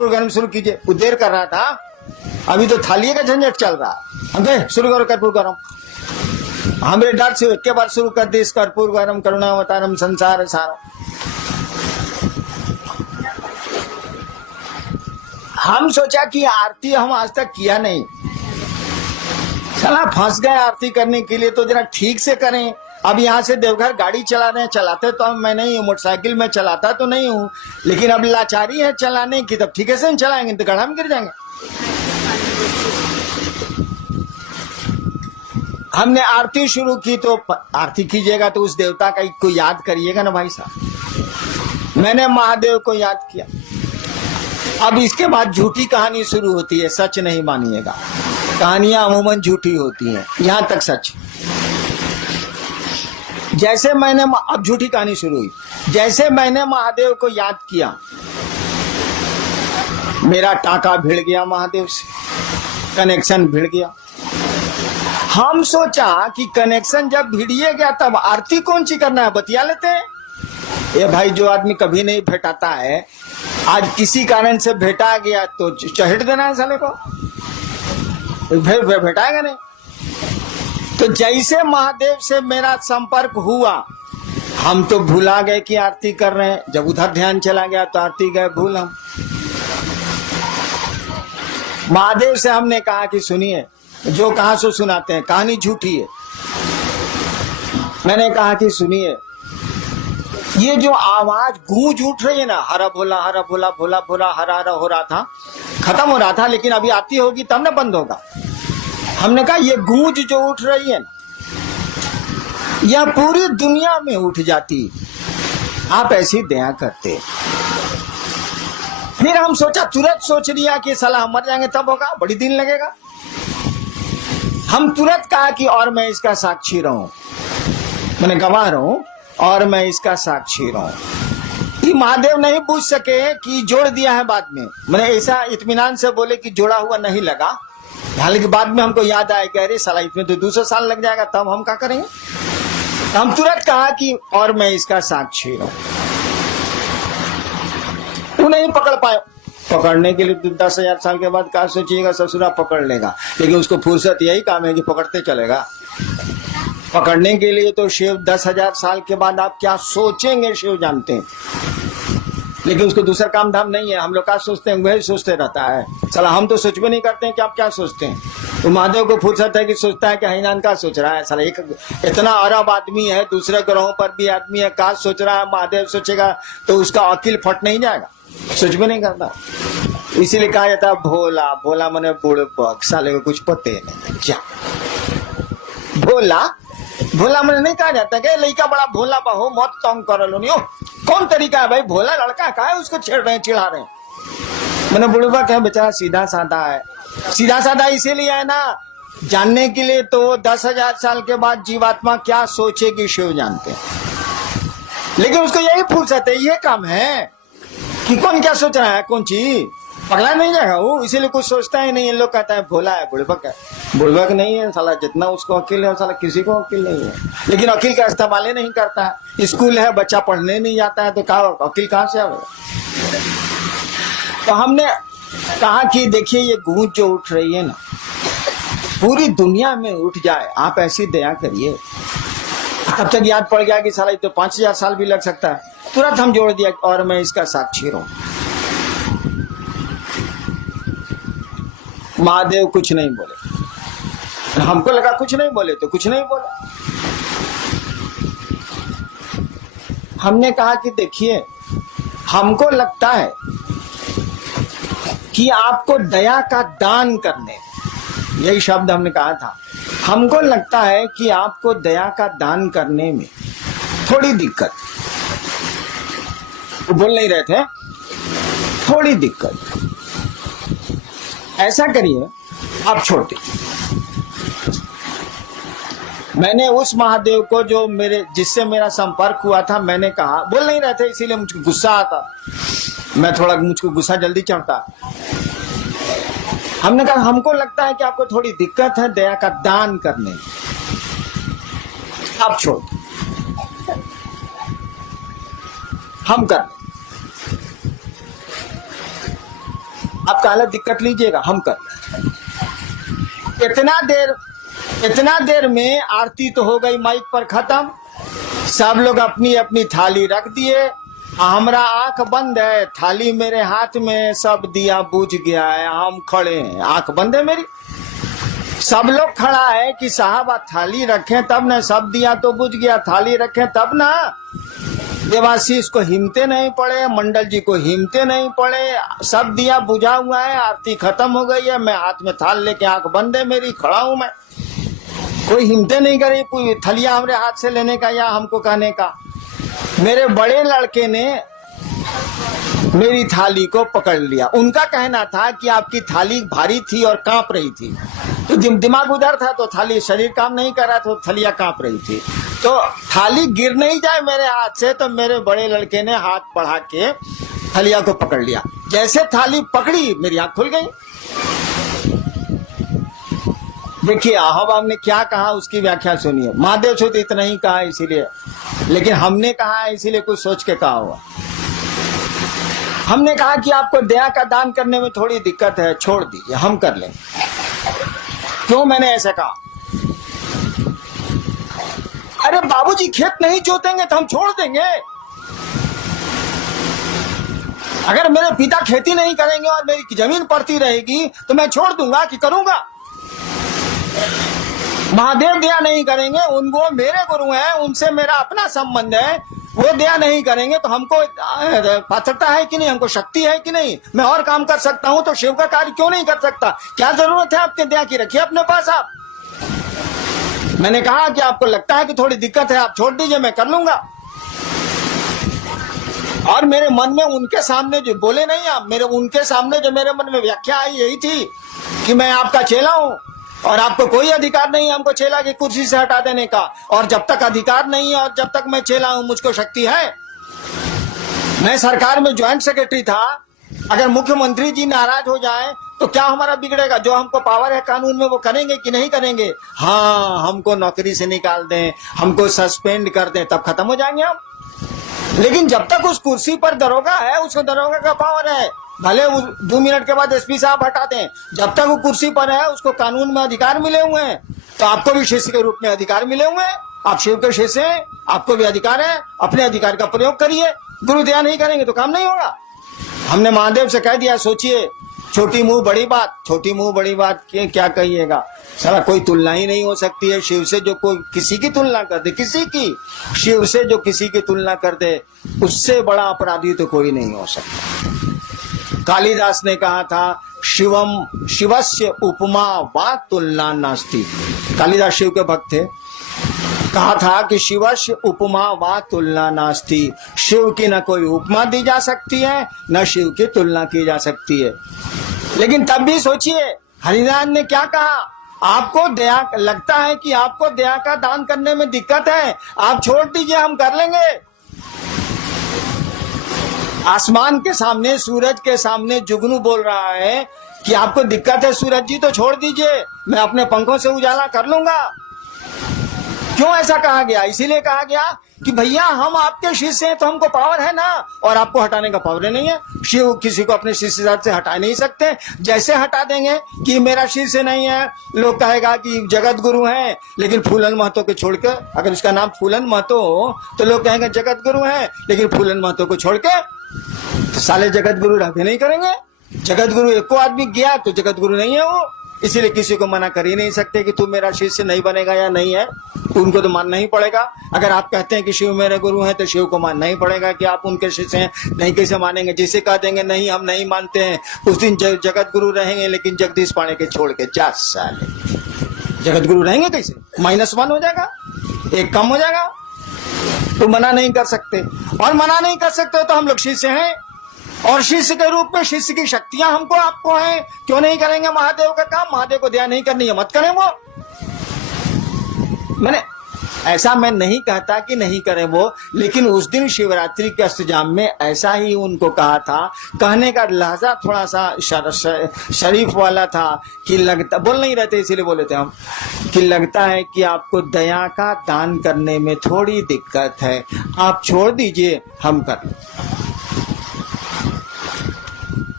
Programme शुरू कीजिए। वो देर कर रहा था, अभी तो थालिए का झंझट चल रहा है। हम कहे शुरू करो कर्पूर गरम। हमरे डर से एक बार शुरू कर दी, कर्पूर गरम करुणावतारम संसार सारम। हम सोचा कि आरती हम आज तक किया नहीं, चला फंस गए आरती करने के लिए, तो जरा ठीक से करें। अब यहाँ से देवघर गाड़ी चला रहे हैं, चलाते तो मैं नहीं हूँ, मोटरसाइकिल में चलाता तो नहीं हूँ, लेकिन अब लाचारी है चलाने की, तब ठीक से चलाएंगे तो गड्ढा में गिर जाएंगे। हमने आरती शुरू की, तो आरती कीजिएगा तो उस देवता का को याद करिएगा ना भाई साहब। मैंने महादेव को याद किया। अब इसके बाद झूठी कहानी शुरू होती है, सच नहीं मानिएगा। कहानियां अमूमन झूठी होती हैं, यहां तक सच। जैसे मैंने, अब झूठी कहानी शुरू हुई, जैसे मैंने महादेव को याद किया, मेरा टाका भिड़ गया महादेव से, कनेक्शन भिड़ गया। हम सोचा कि कनेक्शन जब भिड़िए गया तब आरती कौन सी करना है, बतिया लेते हैं। ये भाई जो आदमी कभी नहीं भेटाता है, आज किसी कारण से भेटा गया तो चहेट देना है साले को, फिर भेटाएगा नहीं। तो जैसे महादेव से मेरा संपर्क हुआ, हम तो भूला गए कि आरती कर रहे हैं। जब उधर ध्यान चला गया तो आरती गए भूल हम। महादेव से हमने कहा कि सुनिए, जो कहां से सुनाते हैं कहानी झूठी है। मैंने कहा कि सुनिए, ये जो आवाज गूंज उठ रही है ना, हरा भोला भोला भोला हरा हरा हो रहा था, खत्म हो रहा था, लेकिन अभी आरती होगी तब ना बंद होगा। हमने कहा ये गूंज जो उठ रही है ना, यह पूरी दुनिया में उठ जाती, आप ऐसी दया करते। फिर हम सोचा, तुरंत सोच लिया कि साला हम मर जाएंगे तब होगा, बड़ी दिन लगेगा। हम तुरंत कहा कि और मैं इसका साक्षी रहूं, मैंने गवाह रहूं और मैं इसका साक्षी रहूं। कि महादेव नहीं पूछ सके कि जोड़ दिया है बाद में, मैंने ऐसा इत्मीनान से बोले कि जोड़ा हुआ नहीं लगा। हालांकि बाद में हमको याद आया कि अरे साला इसमें तो 200 साल लग जाएगा, तब हम क्या करेंगे। तो हम तुरंत कहा कि और मैं इसका साक्षी हूं। तू नहीं पकड़ पाए, पकड़ने के लिए 10,000 साल के बाद क्या सोचिएगा, ससुरा पकड़ लेगा, लेकिन उसको फुर्सत यही काम है कि पकड़ते चलेगा। पकड़ने के लिए तो शिव 10,000 साल के बाद आप क्या सोचेंगे शिव जानते हैं, लेकिन उसको दूसरा काम धाम नहीं है। हम लोग क्या सोचते हैं, वही सोचते रहता है। चला हम तो सोच भी नहीं करते हैं कि आप क्या सोचते हैं। तो महादेव को फुर्सत है कि सोचता है कि हैनान का सोच रहा है। साला एक इतना अरब आदमी है, दूसरे ग्रहों पर भी आदमी है, का सोच रहा है। महादेव सोचेगा तो उसका अकिल फट नहीं जाएगा, सोच भी नहीं करता। इसीलिए कहा जाता है भोला भोला मने बुड़बक, साले को कुछ पते नहीं। क्या भोला भोला मैंने नहीं कहा जाता कि लड़का बड़ा भोला बहो मौत तंग कर लो नहीं। कौन तरीका है भाई, भोला लड़का का है, उसको छेड़ रहे हैं, चिढ़ा रहे हैं। मैंने बुढ़वा क्या बेचारा सीधा साधा है। सीधा साधा इसीलिए है ना, जानने के लिए तो 10,000 साल के बाद जीवात्मा क्या सोचेगी शिव जानते हैं, लेकिन उसको यही फुर्सत है, ये काम है कि कौन क्या सोच रहा है, कौन चीज पगला नहीं जाएगा वो, इसीलिए कुछ सोचता ही नहीं। इन लोग कहता है भोला है, बुढ़बक है। बुढ़बक नहीं है साला, जितना उसको अकील है साला किसी को अकील नहीं है, लेकिन अकील का इस्तेमाल ही नहीं करता है। स्कूल है, बच्चा पढ़ने नहीं जाता है, तो कहा अकील कहां से आएगा। तो हमने कहा कि देखिए ये गूंज जो उठ रही है ना, पूरी दुनिया में उठ जाए, आप ऐसी दया करिए। तब तक याद पड़ गया कि साला तो 5,000 साल भी लग सकता है। तुरंत हम जोड़ दिया और मैं इसका साक्षी रहूं। महादेव कुछ नहीं बोले, हमको लगा कुछ नहीं बोले तो कुछ नहीं बोले। हमने कहा कि देखिए, हमको लगता है कि आपको दया का दान करने, यही शब्द हमने कहा था, हमको लगता है कि आपको दया का दान करने में थोड़ी दिक्कत, वो बोल नहीं रहे थे, थोड़ी दिक्कत। ऐसा करिए, आप छोड़ दीजिए। मैंने उस महादेव को जो जिससे मेरा संपर्क हुआ था, मैंने कहा, बोल नहीं रहे थे इसीलिए मुझको गुस्सा आता, मुझको गुस्सा जल्दी चढ़ता। हमने कहा हमको लगता है कि आपको थोड़ी दिक्कत है दया का दान करने, आप छोड़ दो, हम कर आप काला दिक्कत लीजिएगा, हम कर लेंगे। इतना देर में आरती तो हो गई माइक पर खत्म, सब लोग अपनी अपनी थाली रख दिए, हमारा आंख बंद है, थाली मेरे हाथ में, सब दिया बुझ गया है, हम खड़े हैं, आंख बंद है मेरी, सब लोग खड़ा है कि साहब आप थाली रखें तब ना, सब दिया तो बुझ गया, थाली रखें तब ना। देवाशीष को हिम्मते नहीं पड़े, मंडल जी को हिम्मते नहीं पड़े, सब दिया बुझा हुआ है, आरती खत्म हो गई है, मैं हाथ में थाल लेके, आंख बंद है मेरी, खड़ा हूं मैं, कोई हिम्मते नहीं करे कोई थलिया हमारे हाथ से लेने का या हमको कहने का। मेरे बड़े लड़के ने मेरी थाली को पकड़ लिया, उनका कहना था कि आपकी थाली भारी थी और कांप रही थी, तो दिमाग उधर था तो थाली, शरीर काम नहीं कर रहा तो थलिया कांप रही थी, तो थाली गिर नहीं जाए मेरे हाथ से, तो मेरे बड़े लड़के ने हाथ बढ़ा के थलिया को पकड़ लिया, जैसे थाली पकड़ी मेरी आंख खुल गई। देखिए अब हमने क्या कहा उसकी व्याख्या सुनिए। महादेव से तो इतना ही कहा इसीलिए, लेकिन हमने कहा इसीलिए कुछ सोच के कहा हुआ। हमने कहा कि आपको दया का दान करने में थोड़ी दिक्कत है, छोड़ दीजिए, हम कर लेंगे। क्यों मैंने ऐसा कहा? अरे बाबूजी खेत नहीं जोतेंगे तो हम छोड़ देंगे। अगर मेरे पिता खेती नहीं करेंगे और मेरी जमीन पड़ती रहेगी तो मैं छोड़ दूंगा कि करूंगा? महादेव दया नहीं करेंगे, उनको मेरे गुरु हैं, उनसे मेरा अपना संबंध है, वो दया नहीं करेंगे तो हमको पात्रता है कि नहीं, हमको शक्ति है कि नहीं, मैं और काम कर सकता हूं तो शिव का कार्य क्यों नहीं कर सकता? क्या जरूरत है आपके दया की? रखिए अपने पास आप। मैंने कहा कि आपको लगता है कि थोड़ी दिक्कत है, आप छोड़ दीजिए, मैं कर लूंगा। और मेरे मन में उनके सामने जो बोले नहीं आप, मेरे उनके सामने जो मेरे मन में व्याख्या आई यही थी कि मैं आपका चेला हूं और आपको कोई अधिकार नहीं हमको चेला की कुर्सी से हटा देने का, और जब तक अधिकार नहीं है और जब तक मैं चेला हूं मुझको शक्ति है। मैं सरकार में ज्वाइंट सेक्रेटरी था, अगर मुख्यमंत्री जी नाराज हो जाए तो क्या हमारा बिगड़ेगा? जो हमको पावर है कानून में वो करेंगे कि नहीं करेंगे? हाँ, हमको नौकरी से निकाल दें, हमको सस्पेंड कर दें, तब खत्म हो जाएंगे हम। लेकिन जब तक उस कुर्सी पर दरोगा है, उसको दरोगा का पावर है, भले 2 मिनट के बाद एसपी साहब हटा दें, जब तक वो कुर्सी पर है उसको कानून में अधिकार मिले हुए हैं। तो आपको भी शिष्य के रूप में अधिकार मिले हुए हैं, आप शिव के शिष्य हैं, आपको भी अधिकार है, अपने अधिकार का प्रयोग करिए। गुरु दया नहीं करेंगे तो काम नहीं होगा। हमने महादेव से कह दिया, सोचिए, छोटी मुंह बड़ी बात, छोटी मुंह बड़ी बात क्या कहिएगा? सारा कोई तुलना ही नहीं हो सकती है शिव से। जो कोई किसी की तुलना कर दे, किसी की, शिव से जो किसी की तुलना कर दे, उससे बड़ा अपराधी तो कोई नहीं हो सकता। कालिदास ने कहा था, शिवम शिवस्य उपमा वा तुलना नास्ति। कालिदास शिव के भक्त थे, कहा था कि शिवस्य उपमा वा तुलना नास्ति। शिव की न कोई उपमा दी जा सकती है, न शिव की तुलना की जा सकती है। लेकिन तब भी सोचिए, हरिनारायण ने क्या कहा? आपको दया लगता है कि आपको दया का दान करने में दिक्कत है, आप छोड़ दीजिए, हम कर लेंगे। आसमान के सामने, सूरज के सामने जुगनू बोल रहा है कि आपको दिक्कत है सूरज जी, तो छोड़ दीजिए, मैं अपने पंखों से उजाला कर लूंगा। क्यों ऐसा कहा गया? इसीलिए कहा गया कि भैया हम आपके शिष्य हैं तो हमको पावर है ना, और आपको हटाने का पावर नहीं है। शिव किसी को अपने शिष्य से हटा नहीं सकते। जैसे हटा देंगे कि मेरा शिष्य नहीं है, लोग कहेगा कि जगत गुरु हैं, लेकिन फूलन महतो को छोड़कर, अगर उसका नाम फूलन महतो हो तो लोग कहेंगे जगत गुरु है, लेकिन फूलन महतो को छोड़ के तो साले जगत गुरु रहते नहीं करेंगे। जगत गुरु एको आदमी गया तो जगत गुरु नहीं है वो। इसीलिए किसी को मना कर ही नहीं सकते कि तू मेरा शिष्य नहीं बनेगा या नहीं है, उनको तो मानना ही पड़ेगा। अगर आप कहते हैं कि शिव मेरे गुरु हैं तो शिव को मानना ही पड़ेगा कि आप उनके शिष्य हैं। नहीं कैसे मानेंगे? जिसे कह देंगे नहीं हम नहीं मानते हैं, उस दिन जगत गुरु रहेंगे, लेकिन जगदीश पांडे के छोड़ के 4 साल जगत गुरु रहेंगे कैसे? -1 हो जाएगा, 1 कम हो जाएगा। तो मना नहीं कर सकते, और मना नहीं कर सकते तो हम लोग शिष्य हैं, और शिष्य के रूप में शिष्य की शक्तियां हमको आपको हैं। क्यों नहीं करेंगे महादेव का काम? महादेव को दया नहीं करनी है, मत करें वो। मैंने ऐसा मैं नहीं कहता कि नहीं करें वो, लेकिन उस दिन शिवरात्रि के अष्टजाम में ऐसा ही उनको कहा था। कहने का लहजा थोड़ा सा शरीफ वाला था कि लगता, बोल नहीं रहते इसीलिए बोले थे हम, कि लगता है कि आपको दया का दान करने में थोड़ी दिक्कत है, आप छोड़ दीजिए, हम कर लें।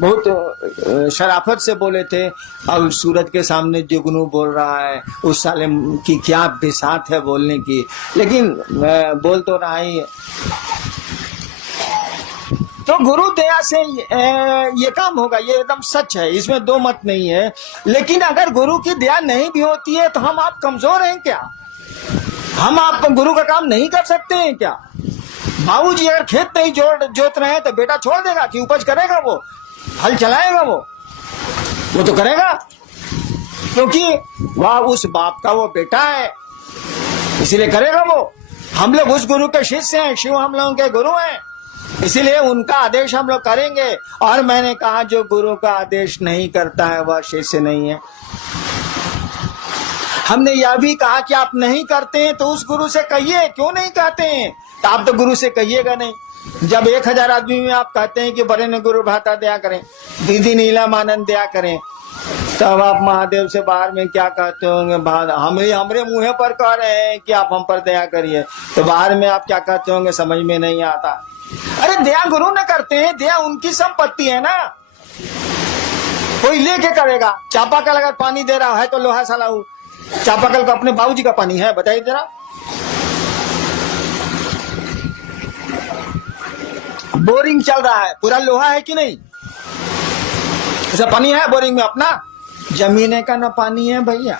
बहुत शराफत से बोले थे। अब सूरज के सामने जुगनू बोल रहा है, उस साले की क्या बिसात है बोलने की, लेकिन बोल तो रहा ही है। तो गुरु दया से ये काम होगा, ये एकदम सच है, इसमें दो मत नहीं है। लेकिन अगर गुरु की दया नहीं भी होती है तो हम आप कमजोर हैं क्या? हम आप गुरु का काम नहीं कर सकते हैं क्या? बाबूजी अगर खेत नहीं जोत रहे हैं तो बेटा छोड़ देगा कि उपज करेगा? वो हल चलाएगा, वो तो करेगा, क्योंकि वह उस बाप का वो बेटा है, इसीलिए करेगा वो। हम लोग उस गुरु के शिष्य हैं, शिव हम लोगों के गुरु हैं, इसीलिए उनका आदेश हम लोग करेंगे। और मैंने कहा जो गुरु का आदेश नहीं करता है वह शिष्य नहीं है। हमने यह भी कहा कि आप नहीं करते हैं तो उस गुरु से कहिए, क्यों नहीं कहते हैं? तो आप तो गुरु से कहिएगा नहीं। जब 1000 आदमी में आप कहते हैं कि बड़े ने गुरु भाता दया करें, दीदी नीलम आनंद दया करें, तब आप महादेव से बाहर में क्या कहते होंगे? हमरे मुंह पर कह रहे हैं कि आप हम पर दया करिए, तो बाहर में आप क्या कहते होंगे समझ में नहीं आता। अरे दया गुरु न करते हैं, दया उनकी संपत्ति है ना, कोई लेके करेगा। चापाकल अगर पानी दे रहा है तो लोहा साला चापाकल का अपने बाबूजी का पानी है? बताइए जरा। बोरिंग चल रहा है, पूरा लोहा है कि नहीं? ऐसा पानी है बोरिंग में अपना? जमीने का ना पानी है भैया।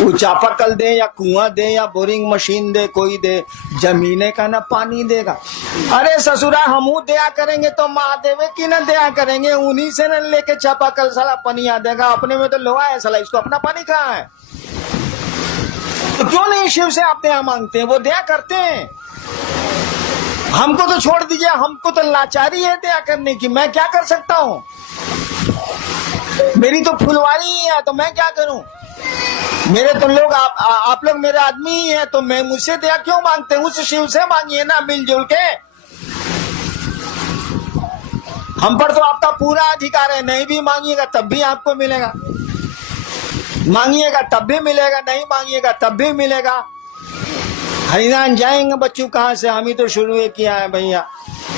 वो चापाकल दे या कुआं दे या बोरिंग मशीन दे, कोई दे, जमीने का ना पानी देगा। अरे ससुरा हमू दया करेंगे तो महादेव की न दया करेंगे, उन्हीं से न लेके चापाकल साला पानी आ देगा। अपने में तो लोहा है साला, इसको अपना पानी कहाँ है? तो क्यों नहीं शिव से आप दया मांगते हैं? वो दया करते हैं। हमको तो छोड़ दीजिए, हमको तो लाचारी है दया करने की, मैं क्या कर सकता हूँ? मेरी तो फुलवारी ही है, तो मैं क्या करूं? मेरे तो लोग आप लोग मेरे आदमी ही हैं, तो मैं मुझसे दया क्यों मांगते हैं? उस शिव से मांगिए ना मिलजुल के। हम पर तो आपका पूरा अधिकार है, नहीं भी मांगिएगा तब भी आपको मिलेगा, मांगिएगा तब भी मिलेगा, नहीं मांगिएगा तब भी मिलेगा। हरिनाम जाएंगे बच्चों कहाँ से? हम ही तो शुरू किया है भैया।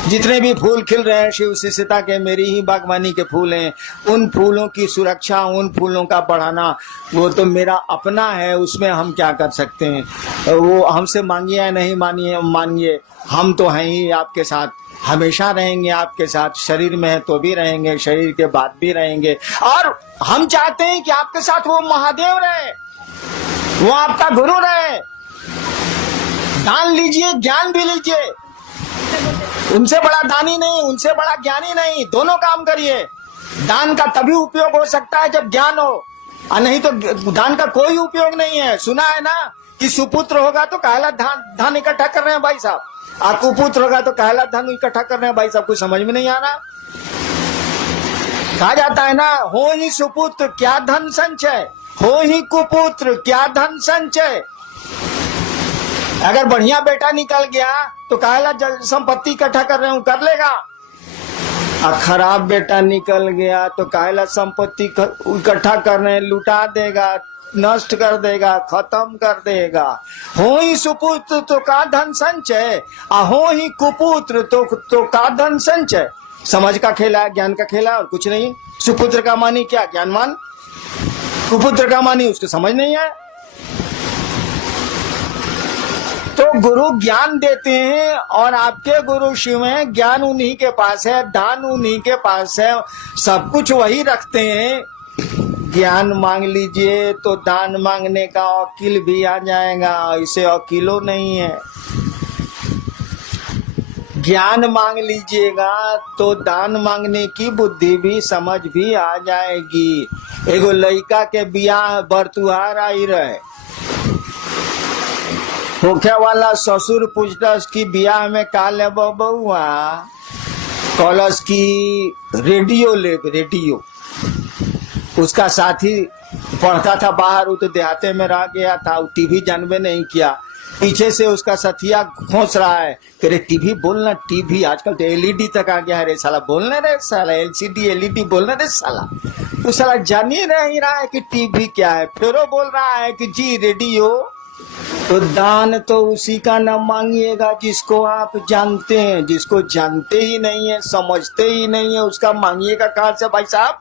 जितने भी फूल खिल रहे हैं शिव शिष्यता के, मेरी ही बागवानी के फूल हैं। उन फूलों की सुरक्षा, उन फूलों का बढ़ाना वो तो मेरा अपना है, उसमें हम क्या कर सकते हैं? वो हमसे मांगिए या नहीं मानिए, हम तो हैं ही आपके साथ, हमेशा रहेंगे आपके साथ। शरीर में है तो भी रहेंगे, शरीर के बाद भी रहेंगे। और हम चाहते हैं कि आपके साथ वो महादेव रहे, वो आपका गुरु रहे। दान लीजिए, ज्ञान भी लीजिए। उनसे बड़ा दानी नहीं, उनसे बड़ा ज्ञानी नहीं, दोनों काम करिए। दान का तभी उपयोग हो सकता है जब ज्ञान हो, और नहीं तो दान का कोई उपयोग नहीं है। सुना है ना कि सुपुत्र होगा तो कहला धान इकट्ठा कर रहे हैं भाई साहब, और कुपुत्र होगा तो कहला धन इकट्ठा कर रहे हैं भाई साहब। कुछ समझ में नहीं आ रहा। कहा जाता है ना, हो ही सुपुत्र क्या धन संचय, हो ही कुपुत्र क्या धन संचय। अगर बढ़िया बेटा निकल गया तो कहला संपत्ति इकट्ठा कर रहे हूं, कर लेगा। और खराब बेटा निकल गया तो कहला संपत्ति इकट्ठा कर रहे हैं, लुटा देगा, नष्ट कर देगा, खत्म कर देगा। हो ही सुपुत्र तो का धन संचय, हो ही कुपुत्र तो का धन संचय। समझ का खेला, ज्ञान का खेला, और कुछ नहीं। सुपुत्र का मानी क्या? ज्ञानवान। कुपुत्र का मानी उसको समझ नहीं है। तो गुरु ज्ञान देते हैं, और आपके गुरु शिव हैं, ज्ञान उन्हीं के पास है, दान उन्हीं के पास है, सब कुछ वही रखते हैं। ज्ञान मांग लीजिए तो दान मांगने का वकील भी आ जाएगा, इसे वकीलो नहीं है। ज्ञान मांग लीजिएगा तो दान मांगने की बुद्धि भी, समझ भी आ जाएगी। एगो लड़का के बियाह बरतुहार आई रहे, होखे वाला ससुर पूछलस की बियाह में का ले बउआ, कहलस की रेडियो ले, रेडियो। उसका साथी पढ़ता था बाहर, वो तो देहाते में रह गया था, वो टीवी जानबे नहीं किया। पीछे से उसका साथिया खोस रहा है कि रे टीवी बोलना, टीवी आजकल तो एलईडी तक आ गया है रे साला, बोलना रे साला, एलसीडी एलईडी बोलना रे साला। तो साला जान ही नहीं रहा है कि टीवी क्या है, फिर वो बोल रहा है कि जी रेडियो। तो दान तो उसी का न मांगिएगा जिसको आप जानते हैं। जिसको जानते ही नहीं है, समझते ही नहीं है, उसका मांगिएगा कहाँ से भाई साहब।